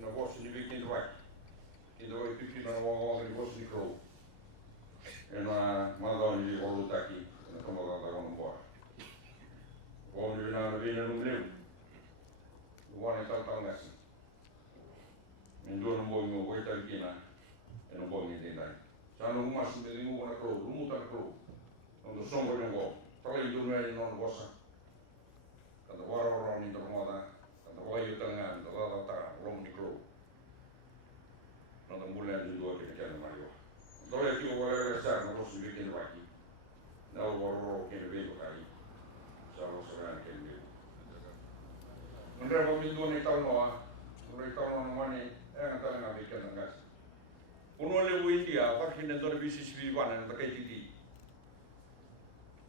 na voz ni weekend vai. E do pipi na voz ni voz ni crow. E na madoni ni voz taki, na como da on boa. Voz ni na vina no leu. Voz ni tal nessa. Indo no boi no boi talkina, e no boi ni dai. Sa no mas de ningu na crow, rumu ta crow. No songo ni go. Trai do na no bossa. Kada waro ni to moda. Kada wai tanga, kada ta rom ni crow. No mulher ni do ke kana mai. Dole ki o wala sa no rosu weekend vai. Na o waro ke be kai. Sa lo sa ke be. Ndra mo do ni tal noa. Ndra tal no mani nga tal nga weekend ngas. Uno le wo India, fa kine do BCCB wana na kai titi.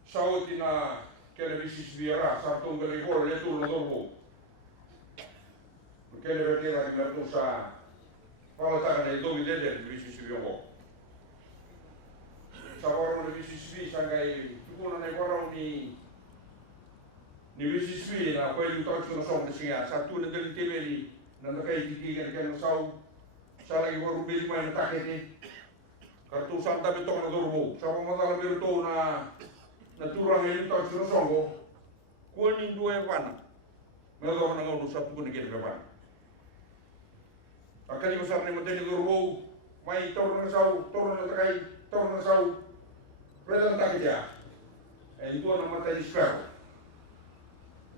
Sauti na kele BCCB ra sa to ngale go le tu no do. Kele vete la merto sa fala ta ne do videle BCCB go. Sa waro le BCCB sangai tuno ne waro ni BCCB na ko lu to no so singa sa tu ne del tebeli na kai titi kan sau sa lagi waro beli mai na takete. Kartu santa beto na dorbo. Sa mo mala beto na turang ele to no songo. Ko ni due wana. Me do na ngono sa tu ne ke wana. Akali besar ni mate ni dorbo. Mai torno na takai, torno na sau. Predan takete ya. E itu na mate dispero.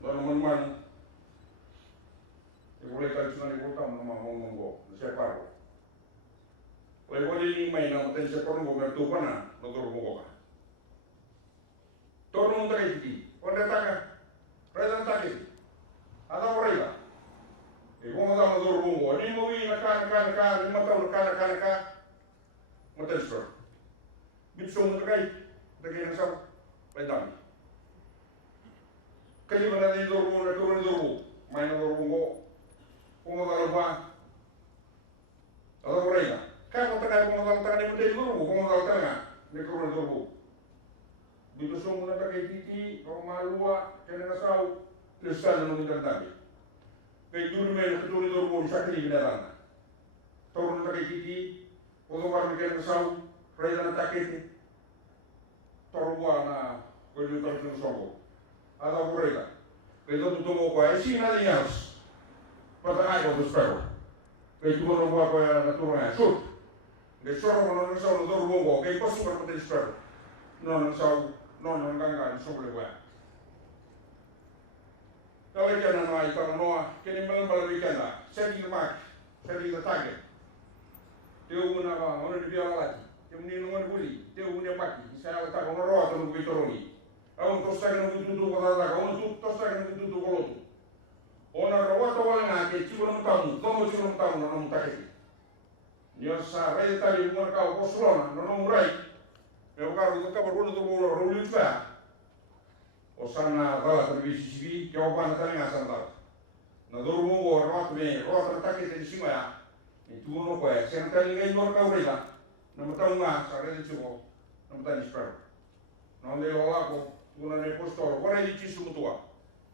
Do na man. E boleh kali suna ni botam na mongo. Se paro. Oleh boleh ni mai na mate se porno go mertu pana no dorbo go. Torno takai tiki. Onde taka. Predan takete. Ada morela. E como dá uma dor bom, nem movi na cara, nem matou na cara, matou isso. Bicho não cai, daqui não sabe, vai dar. Kali mana ni dor bom, na dor bom, mais na dor bom, como dá lupa, ada morela. Kalau tengah como dá tengah ni mesti dor bom, como dá tengah, ni dor bom. Bicho não cai titi, kalau malua, kena nasau, lestan não me tadi. Kay dulu men ko dulu dorbo sakri bidalana torno ta kiti o do war ken saw rayda na takete torwa na ko lu ta no songo ada burrega kay do to mo ko ay si na dias pata ay do spero kay tu no mo ko na turna sut de soro no saw no dorbo mo kay pasu ko pata spero no saw no nganga so le wa. Kalau ikan nama ikan noa, kini malam ikan lah. Saya di lemak, saya di letaknya. Dia guna apa? Orang di biar lagi. Dia muni nomor buli, dia guna maki. Saya letak orang roh atau lebih teroni. Awak tostak yang begitu kalau tak, awak tu tostak yang begitu kalau tu. Orang roh atau orang nak, cuma tamu, cuma tamu, nama takik. Dia sahaja tadi umur kau kosuran, nama murai. Yang kalau tu kabar guna tu orang lulut lah. Osana dala BCCB jawaban tali ngasan dala na dormo go rawat me rawat takete di sima ya itu no ko ya sen tali ngai mor ka urila na matau nga sare de chuo na matani spero na le ola ko una ne postor ora di cisu mutua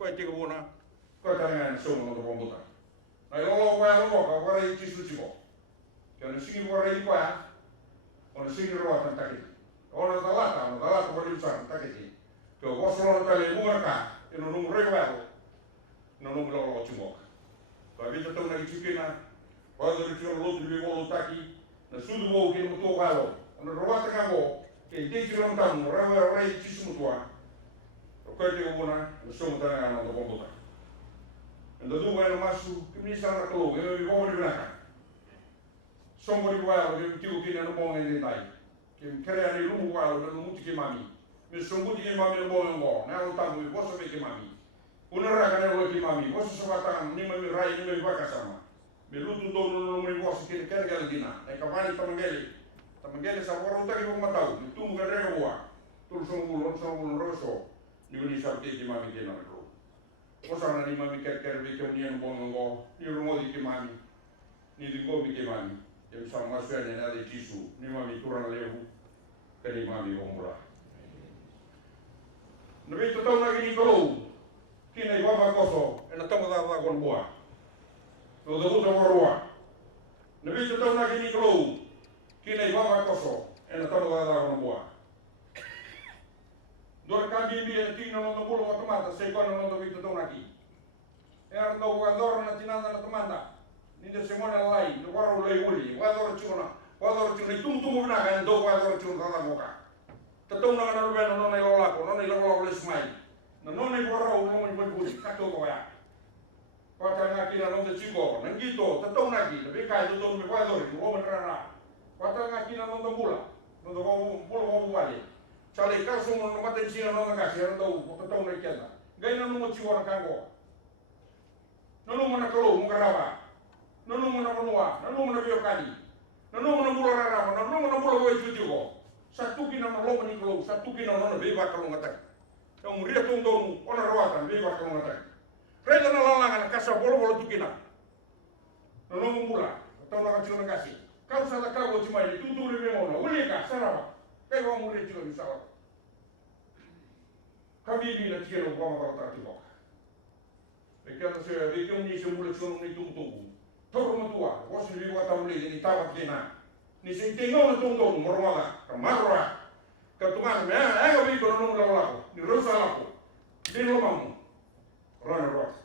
ko te ko bona ko tali ngai so no do bombuta na lo ko ya lo ka ora di cisu chibo ke no sigi ora di ko ya ona sigi rawat takete ona dala ko ri usan takete. Kau kosoran tali muaka, ino nung rewel, ino nung lolo cumok. Kau bisa tahu lagi cikina, kau dari cium lo tu bibo taki, na sudu mo kini mutu kalo, na rawat kango, kini cium tamu rewel cium mutua. Kau kerja kubuna, na sumu tangan na komputer. Anda tu kau masuk, kini sana kalau, kini bibo di belakang. Sombo di bawah, kini tiu kini anu bong ini tai, kini kerja di rumah kau, na muti mami. Misumbu di mami bolongo, na utamu boso be mami. Unara kana lo ki mami, boso sobatan ni mami rai ni mami baka sama. Melutu do no mami boso ki kana gala dina. E kavani tamangele sa woro uta ki matau, tu ga rewa. Tu songo roso. Ni ni sa ki mami dina ko. Boso na ni mami ka be ke ni no bolongo, ni rumo di ki mami. Ni di go bi ki mami. E sa masene na de tisu, ni mami turana levu. Kani mami omura. Nabi tu tahu lagi ni kalau kini bapa koso, ena tamu dah kon buah. Tu tu tu borua. ninda semana lai, no waro lai uli, wador chuna tung na kan do wador chuna na moka. Tatong na kan lubena no na lola ko, no na lola ko smile. Na no na waro no mo uli, kato ko ya. Pata nga kina no de chico, nangito, tatong na ki, be kai do me wador ko mo rara. Pata nga kina no mula, no do mo wali. Chale kaso mo no maten sina no na kasi do tatong na kenda. Gaina no mo chiwara kango. Nanu mana kalau mungkarawa, nanu mana menua, nanu mana biokadi, nanu mana mula rara, nanu mana mula woi cuci satu kina malo mani kalau, satu kina nana beba kalau ngatak. Yang muria tunggu ona rawatan beba kalau ngatak. Reda na lalangan kasa bolo tu kina. Nanu mula, atau nak cuma kasih. Kau salah kau cuma ini tutu di memona, ulika sarapa. Kau muria cuma misalnya. Kami bila ciro gua kalau tak tiba. Because they don't need some bullet ni tung. Toro matua, was ni wa taule ni tawa kena. Ni sintingo na tung mormala, kamarra. Katungan me aga vi ko no la ni rosa lako. Ni lo mamu. Rana rock.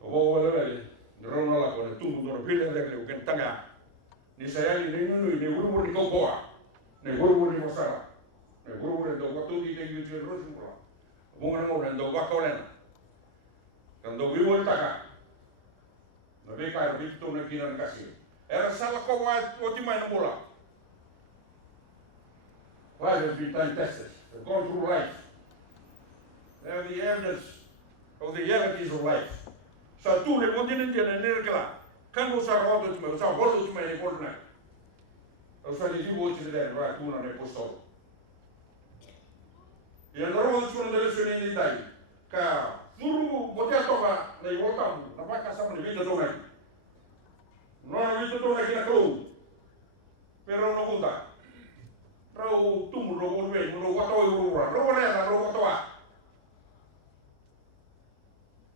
O wala vele, ni rona lako ni tung do pile de le ken tanga. Ni sayali ni guru ni kokoa. Ni guru ni mosara. Ni guru do watu di de yuti rosin ko. Bunga no do wakolena. Quando vivo el taca, no ve cair bicho na kina na kasi. Era sala ko wa otima na bola. Why has been time tested? They've gone through life. They have the evidence of the realities of life. Sa tu le continente na nerkla. Kan mo sa rodo tima, sa bolo tima e bolna. O sa le vivo ci de va tu na ne posto. E andrò su una delle sue in Italia. Ka Muru botea toka na iwota na baka sama ni vita tona. No na vita tona kina kau. Pero no bunda. Rau tumu ro bolwe, no wato urura. Ro wala na ro wato.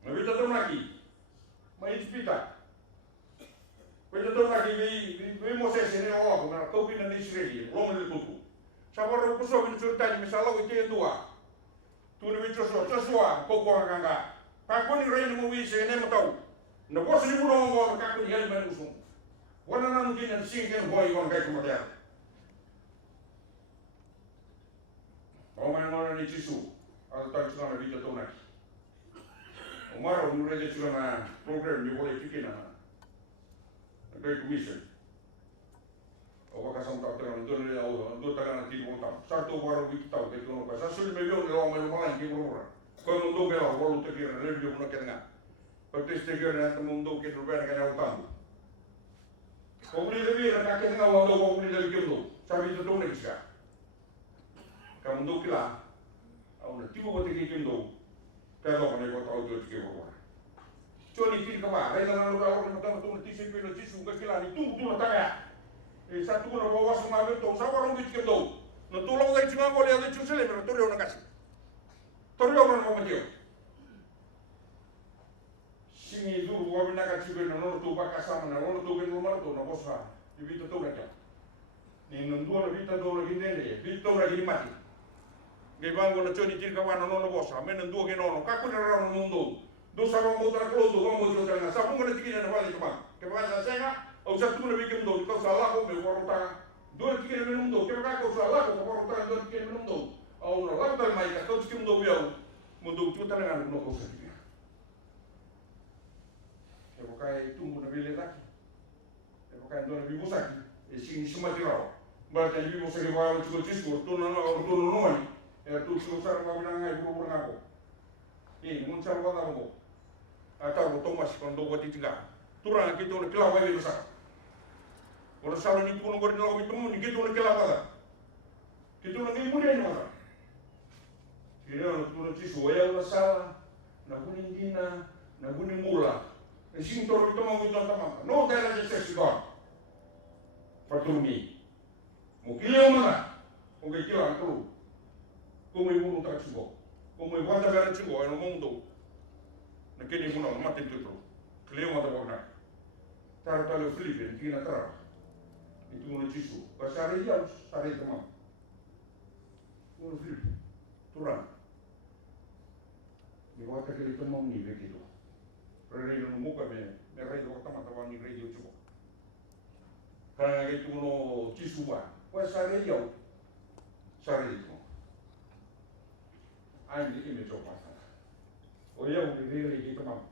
Na vita tona ki. Mai spita. Vita tona ki vi Moses ne o na kau pina ni Israeli, ro mo tutu. Sabaro kuso bin surta ni misala o te dua. Tu ni bicho so Joshua ko nganga pa ko ni reino mo wi se ne matau na ko si mulo ngo ka ko ni hel men usung wana na ngi na singen boy kon ka ko mater o man ngora ni chisu al ta tsana na bicho to na o maro ni re de tsana program ni boy tikina na great commission o ka sa ta tra ndo le au ndo ta na ti mo ta sa to waro bi ta ke no ka sa sul me veo lo me lo mala ki mo ora ko no ndo bela wolo te ki le vio no kenga ko te ste ki na mo ndo ke no bela ka na utan ko ni de vi na ka ke na wa ndo ko ni de ki ndo sa bi to ne ki ka ndo ki la au na ti ko te ki ndo ka do ne ko ta o te ki mo ora choni ki ka ba re na no ka o no ta to ti se pe no ti su ka ki la ni tu na ta ya e sa tu no bawa sama be to sa waro bi ke do no tu lo dai chima ko le ade chu se le pero torre una casa torre una mo matio sini du wa bina ka chi be no tu ba ka sama na no tu be no ma to no bosa i vita to na ka ni no ndu na vita do na gindele vita na gimati ge bango na choni tir ka wa no no bosa me no ndu ke no ka ko na ra no mundo do sa mo tra ko do mo jo na sa mo na tikina na vale chuma ke ba sa senga o sa tu na bi ke ndo ko sa la ko me ko ta do ti ke me ndo ke ba ko sa la ko ko ta do ti ke me ndo o no la ta mai ka to ti ke ndo yo mo do tu ta na no ko sa ti ke ko kai tu mo na bi le ta ke ko kai do na bi mo sa ki e si ni suma ti ro ba ta bi mo sa ke ba o ti ko ti ko to na no ni e tu so sa ba na ngai ko na ko e mo sa ba da mo ata ko to mas ko ndo ko ti tinga turang ki to na kila wa bi sa ora sala ni tuno gor no bitu ni gitu na kila pala gitu na ngi mune ni mata kira no tuno ti soya na sala na kuning dina na kuning mula e sing toro bitu mo bitu tama no dela je se sigon patumi mo kila mana o ke kila to como eu não tá chegou como eu vou dar chegou no mundo naquele mundo não mate tudo cleo mata bona tar talo flipe ni na tara itu no tisu pasare dia sare tamam no flipe turang ni wata que ele tomou ni begitu rei no muka me rei lagi tu no Chisua. Wah sare yo. Sare itu. Ai ni me coba sana. O yo ni ri kita mam.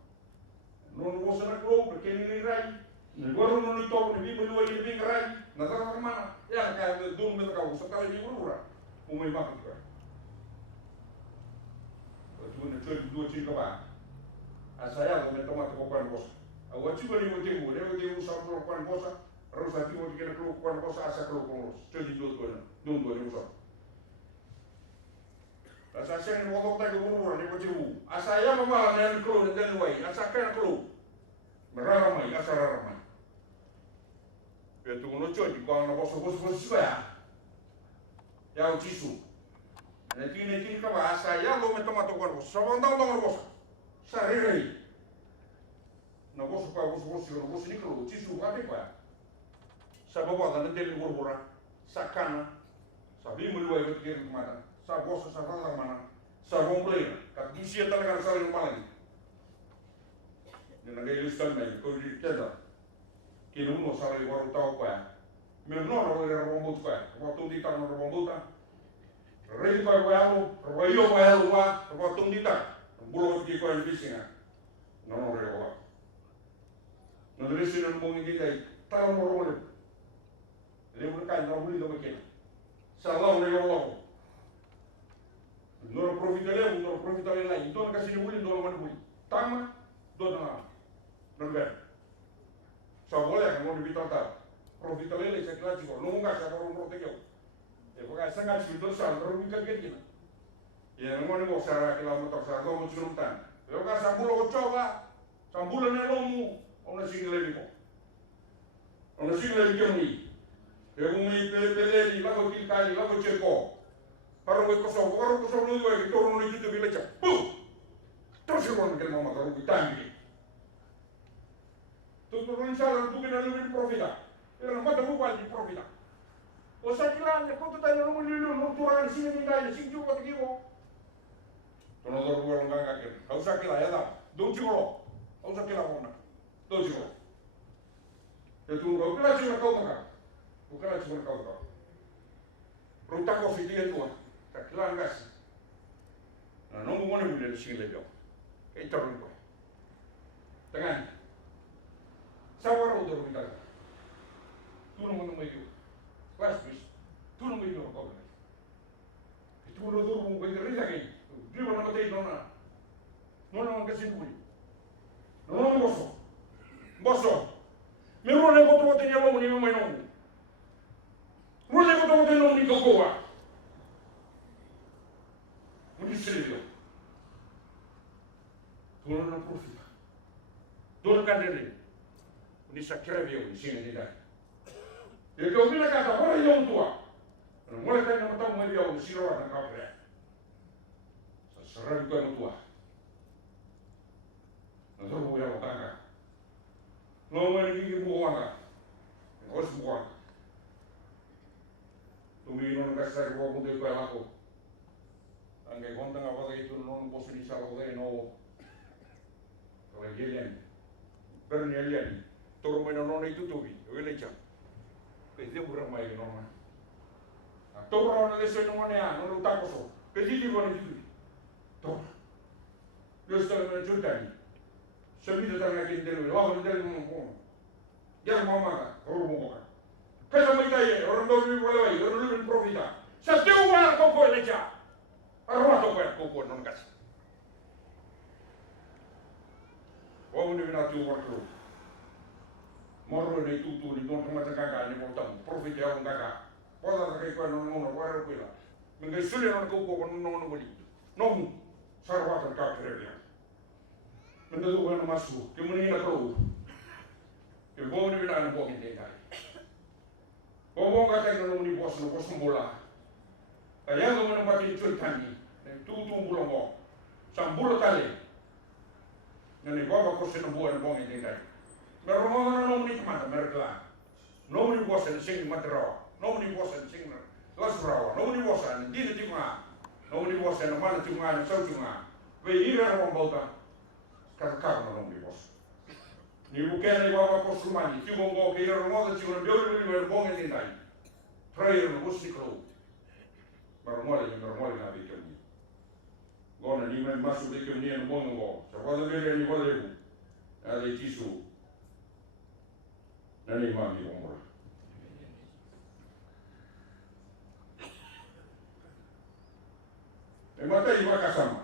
Non wo sana ko porque ni rai. Ni goro no ni to ni bi mo ni bi rai. Na ta ka mana? Ya ka do me ka usa ka ni urura. O me ma ka. O tu ne tu do chi ka ba. Asaya lo me toma ko kan bosa. Awa chi bari mo te mo, ne te usa ko kan bosa. Rosa ti mo ti ke ko kan bosa asa ko ko. Tu di do ko na. Dum do ni usa. Asa sen mo ko ta ko urura ni ko chi u. Asaya mama na ni ko ne den wai. Asa ka ko. Merara mai, asa rara mai. Pe tu no cho di ko na bosa bosa ya. Ya o chisu. Ne ti ka ba asaya lo me toma to kan bosa. Sa banda to bosa. Sarei. Na bosu pa bosu ni kro chisu ate pa. Sa baba da ndel gurgura, sakana, sa bimu luai bet ke mana, sa bosu sa rara mana, sa romble, ka disia talaga sa rin malagi. Ni na gay listan na ko di keda. Kino mo sa rin waru tao pa. Me no ro re rombut pa. Ko tu di ta no rombuta. Re pa ko alu, ro yo pa alu wa, ko tu di ta. Bulo ki ko bisinga. No re wa. No re sino mo ngi dai, ta no ro le. Le mo ka no buli do ke. Sa la no yo lo. No profitale, no profitale la, então ka sino buli do man buli. Tama do na. No ver. Sa bola ka mo ni bitata. Profitale le se klasi ko, no nga sa ro mo te yo. E ko ka sa nga si do sa ro mi ka ke. Ya no mo sa ke la mo ta sa do mo chuntan. Yo ka sa bulo ko choba. Sa bulo ne lo mu. Ona single ko. Ona single ko ni. E umi pe li la ko ti ka li la ko cheko. Paro ko so no yo to no ni tu bi le cha. Pu. To se ko ke mama ko tangi. Tu non sa tu ke na lu profita. Era mata bu pa di profita. O sa kila ne ko tu ta no mo ni no tu ran sin ni dai sin ju ko ti ko. To no do ko nga ka ke. Au sa kila ya da. Do chi ko. Au sa kila ona. Do chi ko. E tu ro kila chi na ko ka. Bukan cuma kau. Ruta ko fiti itu ah. Tak kila ngas. Na no mo ni bule sing le yo. Ke torun ko. Tangan. Sawar udah kita. Tu no mo yo. Kelas bis. Tu no mo yo ko. Itu lo do mo ko risa ke. Dia mana mate dona. No ke sin buli. No boso. Boso. Me ro ne ko to te yo mo ni mo no. Mulai kau tahu tentang ni kau kuat, mungkin serius. Turun nak profit, turun kan diri, ini sakra dia ini sini tidak. Jadi kau bila kata orang yang tua, mulai kan nama tahu mulai dia ini sirah dan kau berat. Serah juga yang tua. Nanti kau yang tangga, nomor ini bukan, harus bukan. Tumi non kasar ko mo de ko ako. Ang konta nga wala ito non po ni sa ko no. Ko yelen. Pero ni yelen. Toro mo non ito tubi. O ele cha. Pede burang mai no ma. Toro na leso no mania, no ta ko so. Pede di ko ni tubi. Toro. Yo sta na juntani. Sabi da nga kin delu. Wa ko delu mo. Ya mama ka, ro mo ka. Kaya may tayo, orang daw yung walay, orang yung profita. Sa tiwa ko ko ile cha. Arwa to ko non kas. Wa ni na tiwa ko. Moro ni tutu ni don kama taka ni mo tam. Profita ya ngaka. Wala ka ko non wala ko ila. Mengai sule non ko non boli. No. Sarwa ka ka kere. Menda do ko na masu. Ke muni na ko. Ke bo ni na bo ni dai. Bobo kata kita nunggu bos bola. Kaya kau menempat di cuitani, tutu bulongo, sambul kali. Nani bawa kau senubuan bong ini tadi. Merumah nunggu ni mana merkla. Nunggu bos ini sing materawa, nunggu bos ini sing lasrawa, nunggu bos ini di tengah, nunggu bos ini mana tengah, jauh tengah. Wei ira orang bauta, kakak nunggu bos. Ni bukena i baba kosumani, ti bongo ke ira romoda ti una biori ni bongo ni dai. Prayer no busni klo. Marmole na bikeni. Gona ni men masu bikeni no bongo. Sa wada bere ni wada lebu. Ale tisu. Nani mami bongo. E mata i waka sama.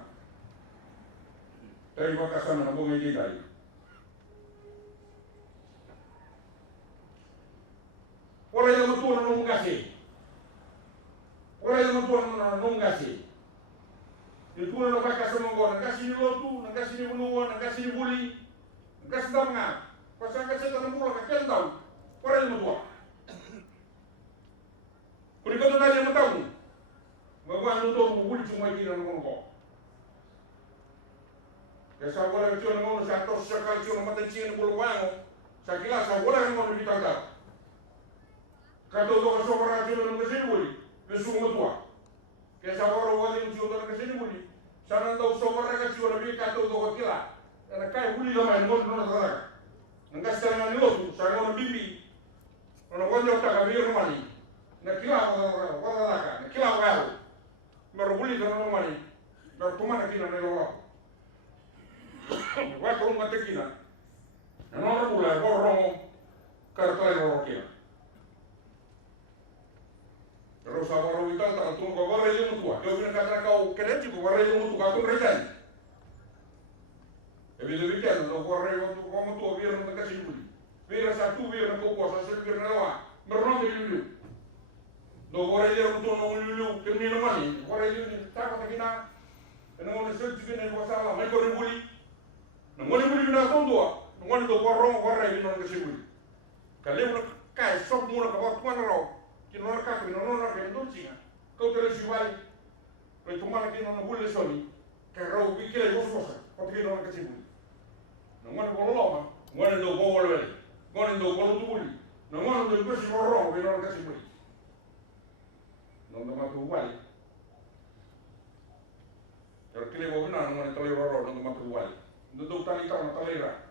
Tai waka sama na bongo ni dai. Ora ia matua no ngase. Ora ia matua no ngase. Ni tu no waka sama ngona, ngasi ni lotu, ngasi ni bunua, ngasi ni buli. Ngasi damnga. Pasanga seta na mula ka kendau. Ora ia matua. Kuri ka tona ia matau. Magwa no to buli cuma kira no ngoko. Ya sa wala tio no ngono sa tos sa kal tio no matanchi no bulu wango. Sa kila sa wala ngono bitanga. Kato do so para tio no ngasi buli. Besu matua. Ke sa wala wali tio no ngasi buli. Sa nan do so para ka tio no bi kato do kila. Ana kai buli lo mai ngono no dara. Ngas sa na lo sa ngono bibi. Ono wonyo ta ka bi no mali. Na kila wala ka, na kila wala. Mero buli no mali. Mero tumana kina no lo. Wa ko ngate kina. Na no bula ko rongo karta ro kina. Pero sa wala wital ta tu ko wala yo mutua. Yo vina katra kau kereti ko wala yo mutua ko rejan. E vile weekend no ko re ko mutua vira no kasi buli. Vira sa tu vira ko ko sa vira na wa. Mero no de do wala yo mutua no lulu ke ni no mali. Wala yo ni ta ko kina. No no se tu ne ko sa la mai ko buli. No ngoni buli na tondua. No ngoni do warong warai no ngasi buli. Kale mo kai sok mo ka wa tuana ro. Ki no ka ko no na ke ndonchi. Ko tele sivai. Ko tumana ki no buli soni. Ka ro wi kile yo fosa. Ko ki no ngasi buli. No ngoni ko lo ma. Ngoni do ko wala. Ngoni do ko lo buli. No ngoni do ko si ro ro wi no ngasi buli. No ma tu wali. Pero kile mo na ngoni tele ro no ma tu wali. Duduk tali kau na talera,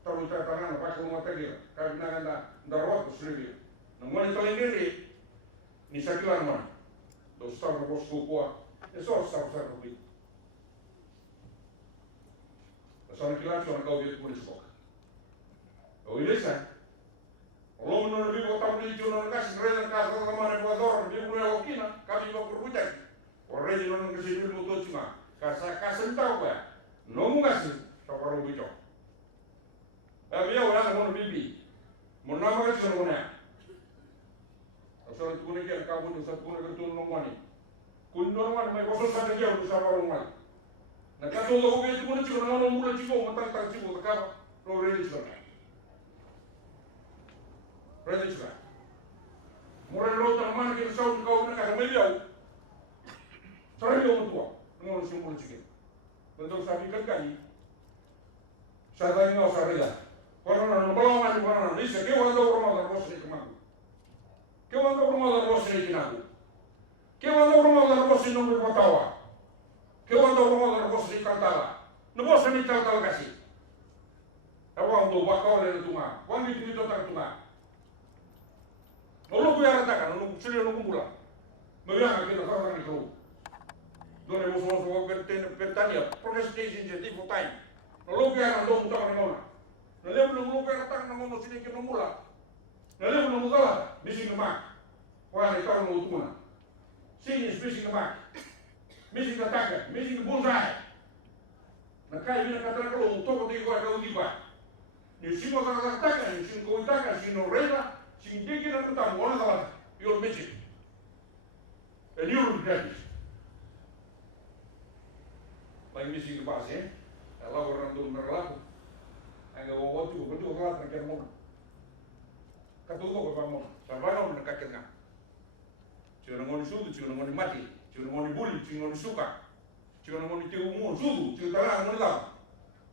tahu cara tangan apa kau mau tadi, kau bina kanda darwat kusri, nungguan talengeri, ni sakilan mana, dostar na bos kuah, esok star kubi, asal kilat cuma kau biar kuris kok, oh ini sah, kalau menurut ibu tahu di cuma kasih rejan kasih kemana Ecuador, dia punya okina, kami mau berbuat, orang rejan kasih dulu tuh cuma, kasih tahu ya, nomu kasih. Tokaro bijo. Biya wala ngono bibi. Mo na ma ka ngona. Asal tu ne ke ka bu sa tu ne tu no ngani. Kun no ngani mai ko sa ne ke sa ba ngani. Na ka to lo ke tu ne chi no mo le chi ko ma ta chi ko ka ro re chi na. Re chi na. Mo re lo ta ma ke sa un ka ne ka me biya. Sa re yo mo tu. Ngono si mo chi ke. Bentuk sapi kan kani. Saya tanya usah reda. Korang belum masih korang Indonesia. Kau ada rumah dan bos ni kemana? Kau ada rumah dan bos ni kinaku. Kau ada rumah dan bos ni nombor Patawa. Kau ada rumah dan bos ni Kantala. Nombor ni Kantala kasih. Awak untuk bakal dari tunga. Wang itu tentang tunga. Lalu biar ratakan. Lalu ciri lalu pulang. Meriah kita orang itu. Dua ribu sembilan bertanya. Proses inisiatif time. Lalu kaya ando muta na mona. Nalem lu kaya tak na mono sini ke nomula. Nalem lu mutala missing the mark. Wala itaw no utuna. Sini is missing the mark. Missing the target, missing the bullseye. Nakai vina katara ko utoko de ko ka udiba. Ni simo ka taka ni sin ko taka sin no rela, sin digi na muta mona dala. You're missing. And you're dead. Like missing the bus, eh? Kalau orang tu berlaku, angga waktu betul kelas nak kena mana? Katu tu apa mana? Sampai orang nak kena. Cuma ngoni sudu, cuma ngoni mati, cuma ngoni buli, cuma ngoni suka, cuma ngoni tiu umur sudu, cuma tanah ngoni lau,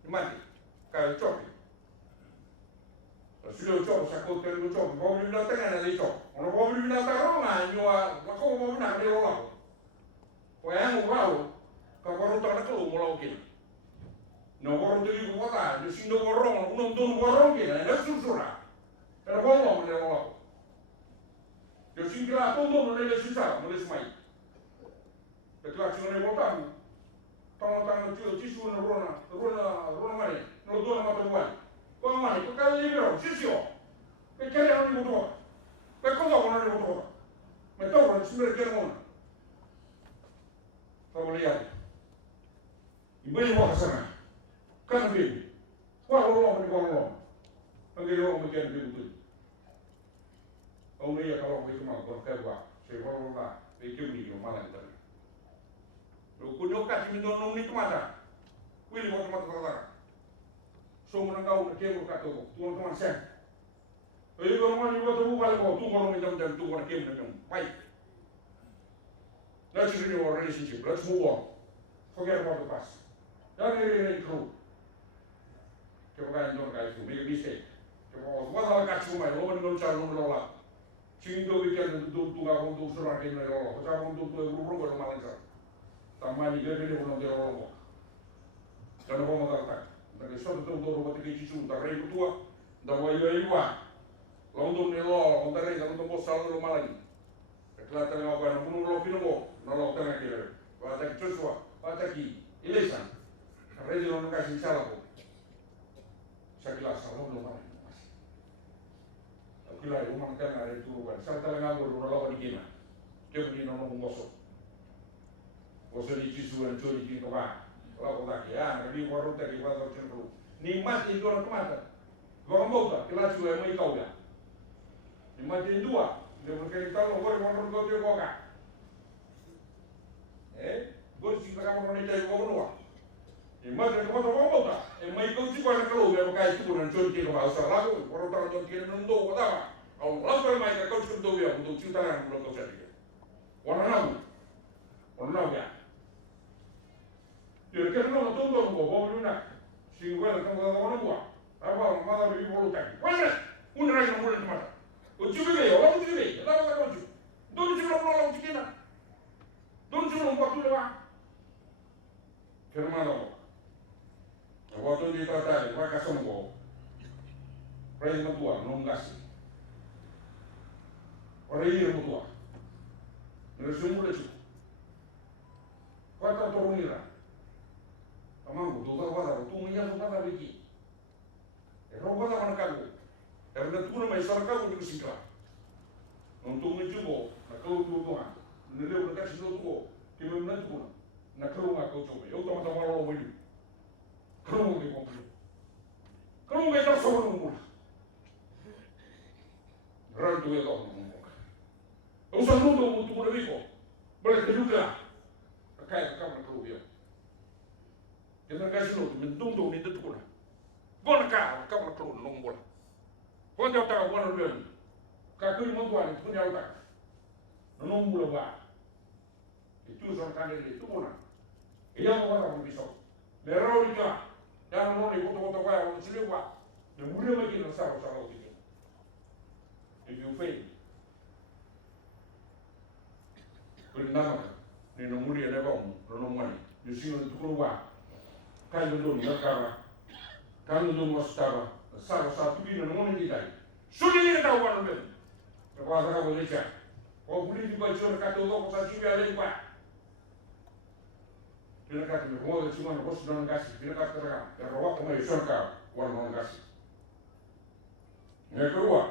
mati. Kau copi. Sudah copi, sakut terus copi. Kau beli binatang ada lagi copi. Kalau kau beli binatang orang, nyua, kau mau nak beli orang. Kau yang mau kau, kau baru tak nak kau mau kini. No warung tadi kota, di sini warung, untung warung kita, ada susura, ada warung ada warung. Di sini kita untung ada susah, mulai semai. Ketika cuma warung, tangan cisu rona mana, no dua mata buat. Kau mana? Kau kali ni berapa? Sisio. Kau cari orang ni butuh. Kau kau tahu orang ni butuh. Mereka orang sebenarnya kau mana? Kau lihat. Ibu ni buat sana. Kan begini, kalau orang macam begitu, orang ni kalau begitu malah berkewa, sebab orang begitu ni malah itu. Kalau kau kat sini doang ni kemana? Pilih waktu mata terang. So menangkau kerja kat tu, tuan tuan sen. Jadi kalau orang ni buat tu balik kau, tu orang macam tu orang kerja macam, baik. Let's renew our relationship. Let's move on. Forget about the past. Jangan ini crew. Coba kalian jangan kayak itu, make a mistake. Coba, wah kat cuma, lo menurut cara lo menolak. Cinta bikin tu nggak untuk surat ini lo, cara untuk tu burung kalau malah sah. Tambah ni gede ni orang dia orang. Jangan orang tak. Dari suatu tu orang betul cicu, tak ribut tua, dah wayu wah. Lo untuk ni lo, untuk ni kalau untuk bos selalu lo malah ni. Kelihatan apa yang bunuh lo pinu mo, nolok tengah kira. Baca Joshua, baca ki, ilisan. Kerja lo nak kasih salah ko. Sekilas salah lo mana? Kila rumah kan ada itu kan. Saya tak lengang lo lawan di kena. Kau ni nono mengosok. Gosok di cisu dan curi di kau. Kalau kau tak ya, nabi warung tak kita tahu cendera. Ni mati itu orang kemana? Gua mau tak? Kila ciu yang mai kau ya. Ni mati dua. Dia berkali tahu orang warung kau dia kau kan? Gua sih tak kamu orang ini kau nuah. Mas kau tahu apa tak? Mai kau sih kau nak keluar, kau kaya itu pun curi di kau. Asal lagu, orang tak tahu kira nundu, kau tahu? Kalau langsung mai kau curi tu ya, untuk cinta yang belum kau cari. Orang nahu ya. Jadi kita nak tonton kau, kau boleh nak. Sehingga kita tahu orang buat. Apa mana beri bolu tak? Mana? Lagi nak boleh cuma. Kau cuci beli, orang cuci beli. Lalu kau cuci. Dulu cuci orang cuci kena. Dulu cuci orang buat tu lewat. Kerana waktu di teratai, mereka semua presiden tua, nonggas. Orang ini tua, semua leceh. Kata turun ira, amang tu tak ada, tu punya tu tak ada biji. Orang kata mana kagu, kerana tu nama Islam kagu di sini. Untuk mencuba, nak kau tu tuan, nilai mereka sini tu, kita menentukan, nak kau nak kau coba, eu tahu sama orang boleh. Kalau dia komplain, kalau mereka seorang mula, rantu dia tahu mula. Usah nuduh untuk muda biko, boleh terluka, kaya kamu kalau dia. Jangan kasih nuduh, mendung ni itu pula. Gua nak kamu kalau nong mula. Gua tak tahu gua nak dia. Kau ni mau itu punya otak, nong mula bah. Itu soal kandil itu pula. Ia mau apa bisa? Lerau dia. Yang nong ni foto kaya orang sini buat, yang muda lagi nak salah itu. If you fail, kau nama ni nong muda ada bang, nong mana? Di sini tu keluar, kan tu nak kara, kan tu masuk kara, salah satu ni nong ni tidak. Sudah ni tahu orang ni, kalau ada boleh cakap, kau boleh juga cakap kata orang pasal sini ada juga. Bila kata ni, orang cuma nak bos dan kasih. Bila kata terang, yang rawat kau mai syurga, orang kasih. Yang kedua,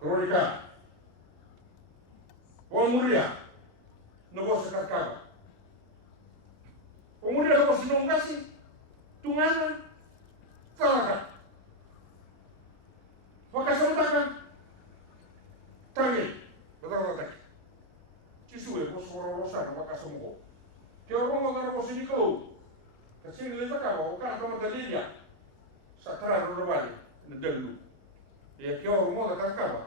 kronika. Orang mulia, nak bos sekat kau. Orang mulia nak bos dan kasih. Tungana, talaga. Wakas sama takkan. Tangi, betul tak. Cisu bos orang rosan, wakas sama kau. Kaya orang orang bos ini kau, kasi nilai kau, kan kamu tadi dia, sakral orang balik, dulu. Ya kaya orang orang kau,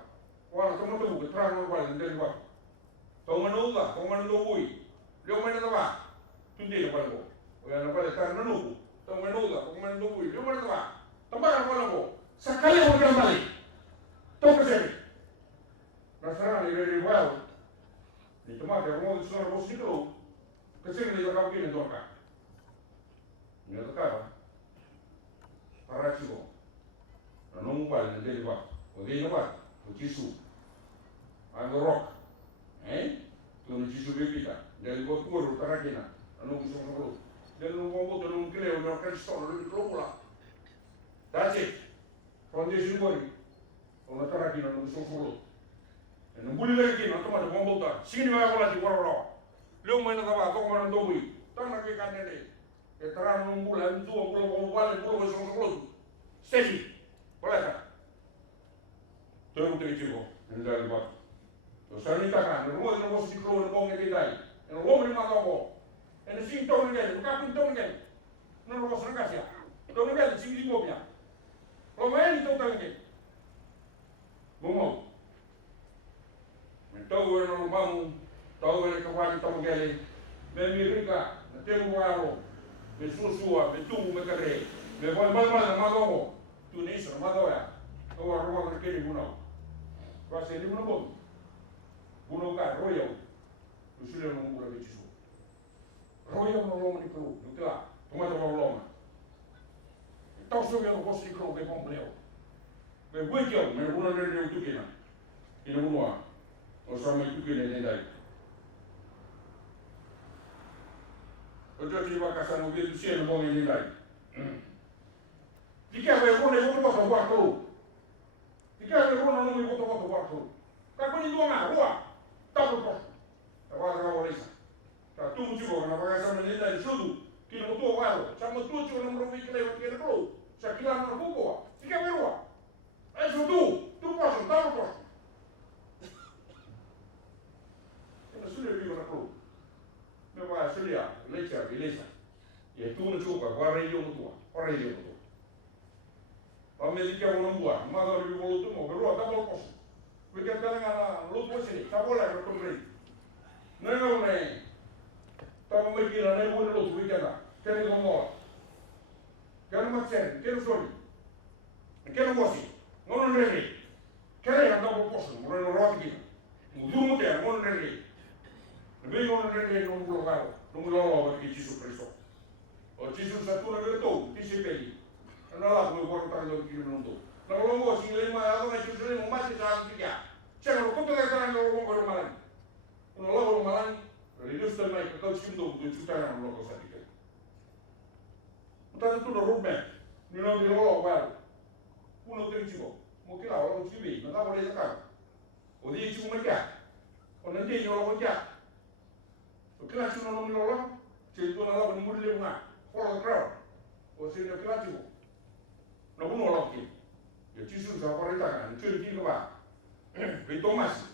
orang kamu tu bukan terang orang balik dulu. Kau mana uga, kau mana lobui, dia mana tu apa? Tundi dia balik. Orang balik terang nunggu, kau mana uga, kau mana lobui, dia mana tu apa? Tambah orang balik. Sekali orang balik, tahu kesini. Nasaran ini rival, ni cuma dia orang orang bos ini kau. Kasi nilai kau begini dorka. pal na dele ba o dele ba o jisu ando rock tu no jisu bebita dele bo kuro tarakina anu gusto ko dele no bombo to no creo no Cristo no clopula that's it foundation body o tarakina no gusto ko no buli lagi no toma de bombo ta sini ba ko la ti waro leo mai na ba ko ma ndo bui tana ke kanele e tara no mbula ndu o ko vale ko so Steady, boleh tu yang kita cuba, hendak buat. So saya ni takkan, rumah ni rumah si keluar rumah ni kita, rumah ni mana kau, ini sing tahu ni, bukan pun tahu ni, ni rumah serangga siapa, tahu ni sing di bawahnya, rumah ni tahu ni, bumau, tahu orang rumahmu, tahu orang kawan tahu ni, mereka, temu waro, mesusua, metu, mekare, meboleh mana mana kau. Tu ni sana mana ya? Orang rumah kerja di Bunau. Kuasa di Bunau pun. Bunau kan royal. Tu sudah nunggu lagi cisu. Royal nolong di keru. Tu lah. Tunggu tu nolong. Tahu sudah yang bos di keru ke kompleo. Ke buat me Bunau ni tu kena. Ini Bunau. Osama itu kena ni dah. Ojo tiba kasan mobil tu siapa yang ni dah. Jika mereka ni buat apa buat tu, jika mereka ni buat apa buat tu, kalau ni dua orang, dua, tak berapa, tak ada orang lain. Tak tu juga, kenapa kerana ni dah sudu, kita tu orang, sama tu juga nombor fikir lewat kita tu, sekian orang buku, jika mereka, sudu, tu pasal, tak berapa. Kita sudah biar tu, mereka sudah, Malaysia, ya tu ni juga, orang yang tu, orang yang tu. Amerika orang buat, mana orang boleh tu mau berbuat tak boleh kos. Weekend kadang-kadang lupa sini, tak boleh berkumpul. Nengang ni, tak memiliki lagi boleh lupa weekend lah. Kena ngomong, kena macam, kena sorry, kena bosi, ngono neri, kena yang tak boleh kos, ngono roti kita, mudu muda, ngono neri. Lebih ngono neri ngono blokar, ngono lawa bagi Yesus Kristus. Oh Yesus satu lagi tu, disipeli. Nala ko ko ta lo ki no to na lo mo si le ma ya ko si le mo ma si sa ti ya che no ko to ka na lo mo ko malan no lo malan ri do sta mai ko si ndo do chuta na lo ko sa ti ka ta tu no rubbe ni no di lo wa uno te ci mo ki la lo ci bi na ta bo le ka o di ci mo ka o na di yo lo ka o ki la ci no no lo ci to na lo mo le ma for the crowd o si no ki la ci no uno lo que yo chisu sa por esta kan chu ti ba be Thomas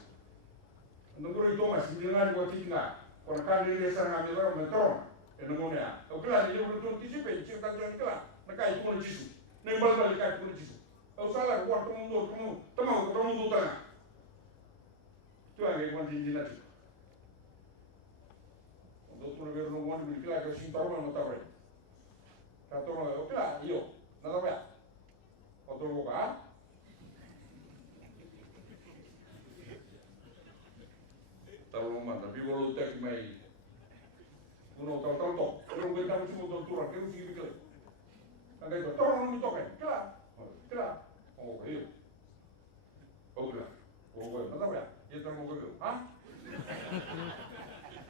no gro Thomas ni na go ti na por kan ni sa na me lo me tro no mo ya o kla ni yo to ti pe chi ta jo kla na kai ko chisu ne mal mal kai ko chisu o sala ko to mundo como toma ko mundo ta tu ave ko ti na chi o dottor ver no mo ni kla ko sin taro no ta re ta to o kla yo nada ba otro lugar. Tahu mana? Tapi kalau tak mai, uno tahu, kalau kita cuma tortura, kita sih begitu. Anda itu, tahu orang itu kan? Kira, oh iya, oh iya, mana ya? Kita mau ke,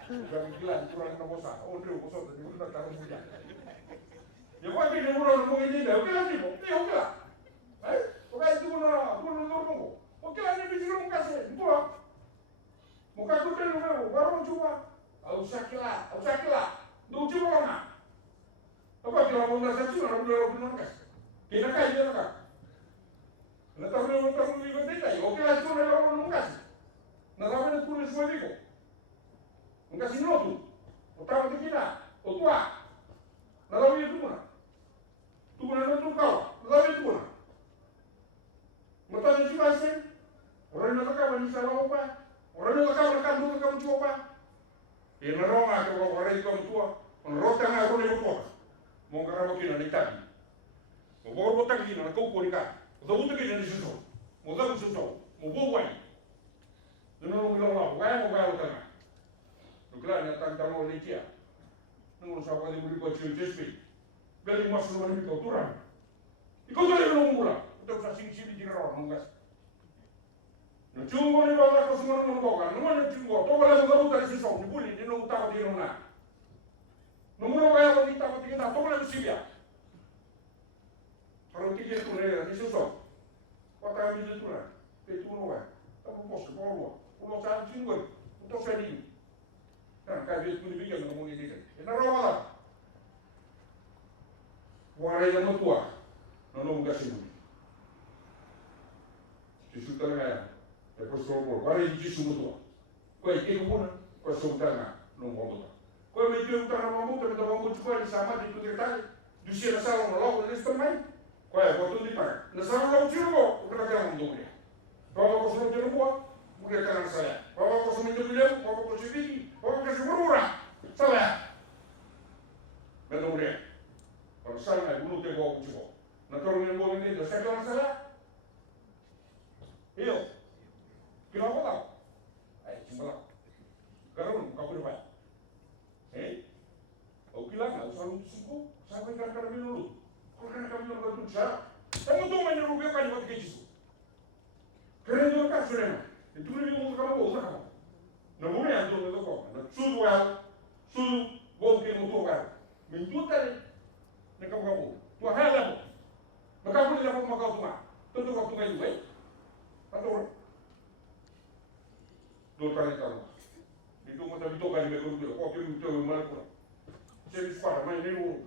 Jangan gila, kurang bosa. Oh dia bosa, tapi kita tahu saja. Ya kau ini orang mau ini dah, oke lah sih, oke lah. Oke itu mana nunggu. Oke lah ini bisa kamu kasih, itu lah. Muka aku terlalu nunggu, baru coba. Usah kila. Dua coba mana? Apa kila mau nasi tu, orang boleh orang kas. Kita kaya dia nak. Nanti orang tahu ni betul tak? Oke lah itu orang kas. Nanti orang tulis semua itu. Muka sini tu. Utama tu kita, otua. Nanti dia tu mana? Tu mana tu kau? Nanti tu mana? Mata ni juga sih, orang yang lekap ni salah apa? Orang yang lekap dulu kamu coba. Yang orang aku orang itu kamu tua, orang tengah aku ni berapa? Mau kerana begini ni tadi, mau bawa botak ni nak kau kuliah, mau botak ni ni susah, mau dah susah, mau bawa ni. Jangan orang bilang apa, mau bawa tengah. Nuklah ni tentang orang ni dia, nunggu siapa dia beri kau ciri ciri, beli masuk rumah ni kau turun. Ikut tu dia orang mula, kita usah sing di ro nungas no chungo ni ba ko sumo no ko no no chungo to wala mo ga si so ni buli ni no ta di no na no mo ga ya ni ta di ta to wala sibia kalau kita tu ni di so kota mi tu na pe tu no wa ta ko posso ko lo sa chungo to sa ni kan ka bi tu ni bi ga no mo ni ni na ro wala wala ya no tua no no ga si ci su tanga e questo guarda di su mutua poi che comune questo tanga non vuole poi mi dice tanga non vuole che dobbiamo giocare sama di tutti i dettagli di sia la sala non logo del stamai poi è quanto di paga la sala non giro che la chiamo domani poi cosa non giro qua muke kana saya poi cosa non giro bilang poi cosa vedi poi che si murura sala betul kalau sala dulu te go ucibo na torno nel movimento sai cosa sala io che non vado ci vado garun ka ko vai o kila na usalu suko sa ko kan kan minulu ko kan kan minulu tu sa tamu to man ru ka ni wat ke jisu kere do ka surena e tu ni mo ka mo ka na mo ya do do ko na su wa su bo ke mo to ka min tu tare ne ka ko tu ha la mo maka ko la mo maka tu ma to to ko tu ngai wai atau dua kali kalau itu macam itu kali mereka dulu kok dia itu mana pun saya sekarang main ni lu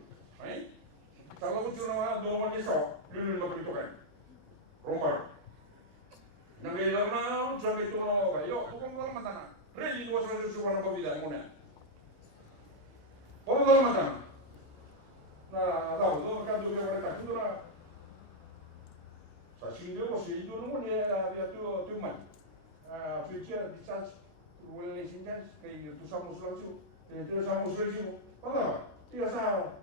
kalau tu cuma dua macam itu dulu macam itu kan romar nanti lama sampai itu lama yo bukan lama tanah reli dua ratus suara berbeda mana oh lama tanah nah tahu kan tu mereka tu lah sehingga masih itu nunggu dia tu man, future distance relations kayak gitu sama Sulawesi, itu sama Sulawesi, apa? Tidak salah,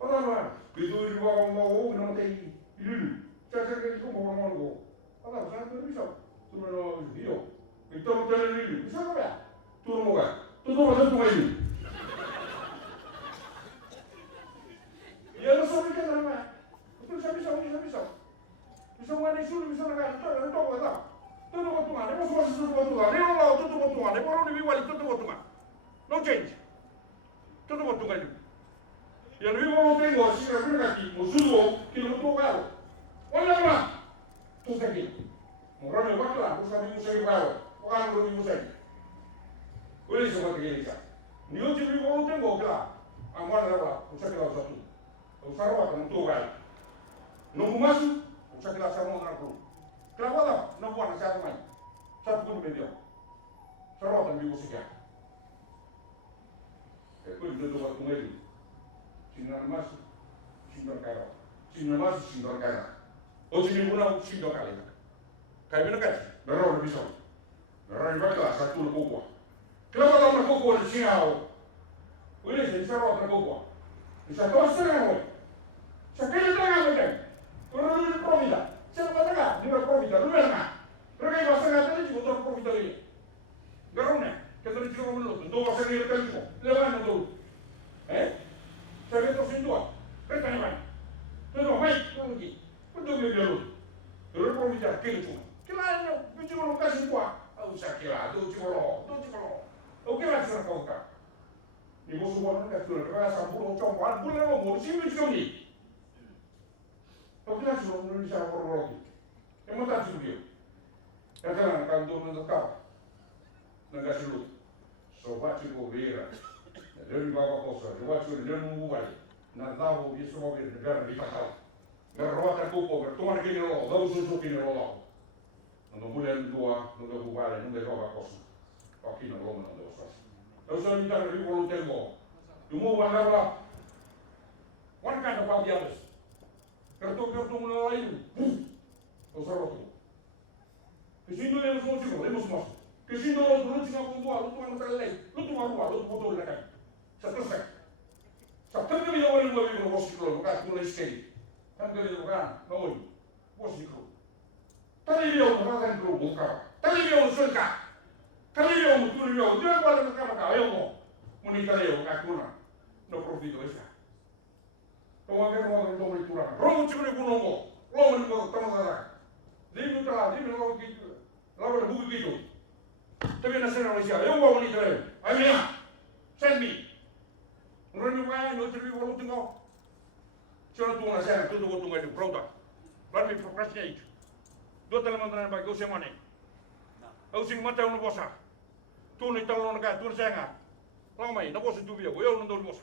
apa? Itu di bawah mau nama tadi, itu, cara itu mau mau, apa? Saya tu bisa, tu mana video, itu macam ini, bisa apa? Tu mau kan? Tu macam tu ini. Ya, langsung kita nama, itu bisa. Bisa ngani sulu bisa ngani to kata tudo botunga ne mo so botunga ne lo tudo botunga ne poro ni wali tudo botunga no change tudo botunga ni ya ni mo tengo si ra kuna ki mo sudo ki no to galo wala ma to sagi mo ra me wakla ko sa mi musai galo ko kan ro mi musai wala so ma ke ni ni o ti mi mo tengo kla amara la ko sa kla sa tu o sa ro ka no to galo no mumasu sa kila sa mga nakro. Kaya wala, nabuwan na siya naman. Sa tukon medyo. Sa rotan bigo siya. E poi dito ba kumeli. Sinarmas, sindor kara. Sinarmas, sindor kara. O sinimuna, sindor kara. Kaya binagay, naraw na bisaw. Naraw na bakla sa tulog kukwa. Kaya wala na kukwa na singaw. Wala siya, sa rotan kukwa. Isa to sa nga mo. Sa kaya nga mo din. Kalau lu profita, siapa kata dia profita, lu mana? Mereka yang bahasa kata itu juga profita lagi. Garuna, kita ni juga menurut, dua bahasa ni kita juga, lepas itu, saya itu sendiri, mereka ni mana? Itu mai, tu lagi, betul dia lu, lu profita kiri tu, kira ni, macam orang kasih buat, usah kira, tu cuma, oke lah sudah kau tak, ni bos buat ni tu, kerana sampul congkuan, boleh lo mau sini juga ni. Tapi lah suruh Indonesia orang yang mana tak suruh ya kan kantor mendekat negara silut sobat cukup berat dari bawah kosa sobat cukup dari mumbai nak tahu dia semua negara di pasal berrawat terkupo bertuan kini lo tahu susu kini lo untuk bulan dua untuk bulan untuk bawah kosa kaki lo mana dosa terus saya minta dari volunteer mo cuma warna lah warna kan apa dia harus Kartu mulai o sarroto. Que si no le hemos motivo, hemos más. Que si no lo tinha pontuado, lo tinha lei, lo tinha rua, lo botou na cara. Sa troca. Sa tanto me olho no meu ciclo, no caso do esquei. Tanto ele jogar, não olho. O ciclo. Tá ali eu não vai entrar o carro. Tá ali eu sou cá. Tá ali eu tu eu, deu agora no carro, eu vou. Monica eu, cá no profito essa. Kau akan mau menentukan Romo cuma di gunung, Romo di kota tanah send Malaysia. Eu vou ali também. Aí minha, send me. Não é ninguém, não te vivo luto não. Se eu não estou na cena, tudo vou tungar de pronta. Let me procrastinate. Dua telemandran bagi usia mana? Aku sing mata unu bosa. Tu ni talon ka, tu senga. Lamai, na bosa tu biar. Eu não dou bosa.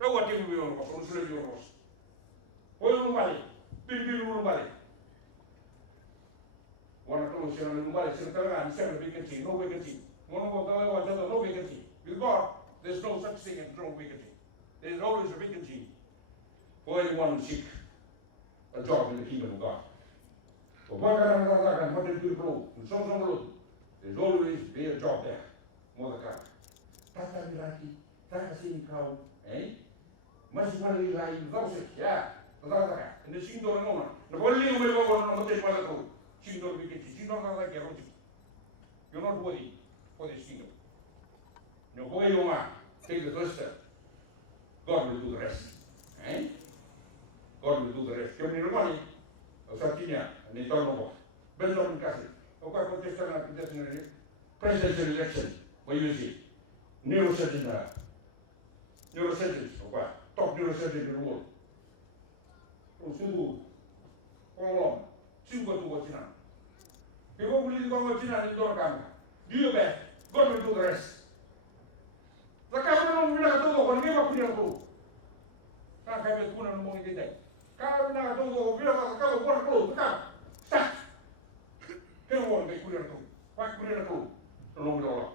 Eu ati tu biar unu bosa, unu sulit biar unu bosa. Eu unu balik, pilih unu balik. Wana kalau siapa unu balik, sekarang siapa vacancy, no vacancy. Mana kau tahu apa jatuh no vacancy. Because there's no such thing as no vacancy. There's always a vacancy for anyone who seek a job in the kingdom of God. There's always be a job there. Mother Tata lagi, tata sini kau, masih malah lain kau sih, ya, tata. Ini singdor mana? Nah, boleh ni mereka orang nak malah kau, singdor bikin, singdor tata kira roti. You're not worthy for this kingdom. No, kau yang take the first step. God will do the rest. God will do the rest. Kau ni rumah ni, saatnya. Ni tahu apa? Bentuk kasih. Oka kontestan kita sendiri. Presidential election. What you see? Neurosurgeon. Oka. Top neurosurgeon in the world. Sungguh. Kolom. Sungguh tu Cina. Kalau boleh di bawah Cina di luar kamu. Dia best. God will do the rest. Sekarang orang bilang tu, orang ni apa punya tu? Nak kami tu nak ngomong kita. Kalau nak tu, bilang kalau buat tu, sekarang. Start. Kena orang baik kuliah tu. Pak kuliah tu. Tolong dia.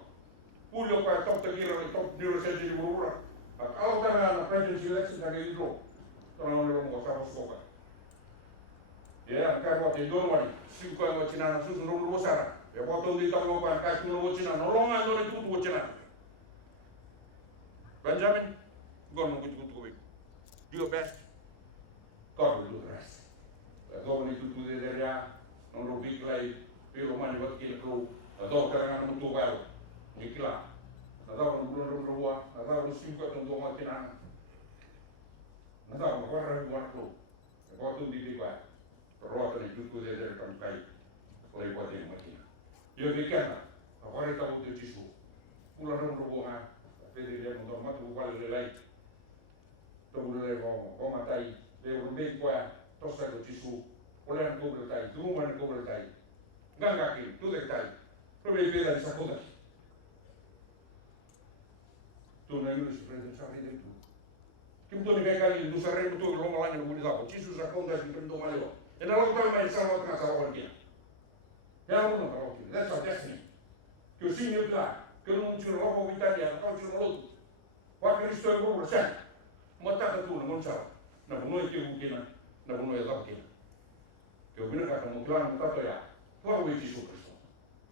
Kuliah pak top terkira top neurosurgeon di Borobudur. Kalau tanah presidential election tak itu. Tolong dia mau sama sekolah. Ya, kalau waktu itu orang sih kalau Cina nak susun rumah besar. Ya, waktu di tahun apa kas rumah Cina, nolongan orang itu tu Cina. Benjamin, gua mau ikut kau. Do your best. God will do the rest. Kau ni tu dia. Nong big lay, pero man buat kita kru, atau karangan untuk baru, niklah, atau belum rumah, atau musim kau tentu mati nang, atau orang buat kru, kau tu di depan, perluatan itu tu dia dari kampai, lay buat yang mati. Dia bikin, orang itu tahu tu cisu, pulang rumah, tapi dia mentor mati bukan lelai, tu boleh kau matai, dia berbeza kau, terus ada cisu. Oleh yang kau bertai, rumah yang kau bertai, enggak kiri, tu bertai, berbeda di sakoda. Tu nak urus presiden sahari itu. Kim tu ni kali itu sahari itu rumah lain yang boleh dapat. Cisu sakoda di pintu malu. Yang dalam kalau main sama tengah sahawan dia. Yang mana sahawan dia? That's our destiny. Kau sini itu lah. Kau muncul roh Italia, kau muncul mulut. Waktu Kristo yang berusaha, mata tu nak muncul. Nak bunuh itu mungkin, nak bunuh itu mungkin. Kau benar kata mungkin tato ya, para Yesus Kristus,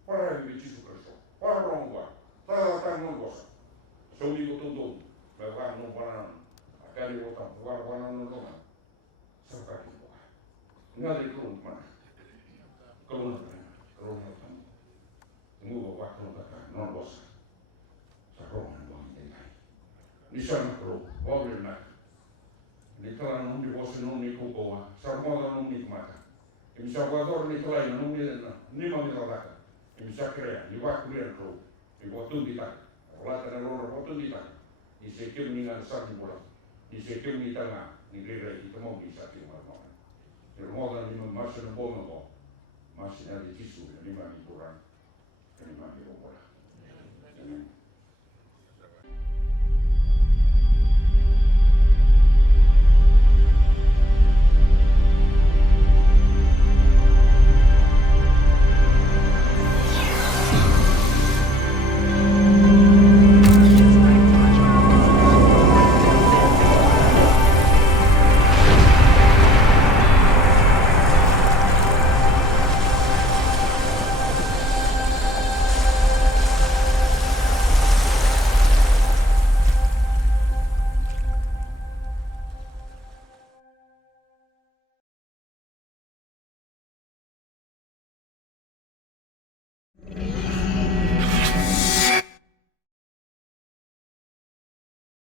para Yesus Kristus, para orang tua, para nongos, saudi betul, bahkan nongparan, akali betul, para nongos, serta kita, nggak ada kelun mana, kelun, tunggu bawa kelun kata nongos, sarong nongos ini, nisana kelun, bawa nak, nikah nongdi bosan nongdi kubawa, sarong nongdi mata. Bisa guardar ni kelai nung ni mami laka. Bisa krea, ni waktu dia kau. Ni waktu kita. Olah tanah lor waktu kita. Ni sekian ni ngan sah ni bola. Ni sekian ni tengah. Ni rere kita mau bisa timbal mau. Ni mau dan ni masih nak bola mau. Masih ada tisu ni mami kurang. Ni mami bola.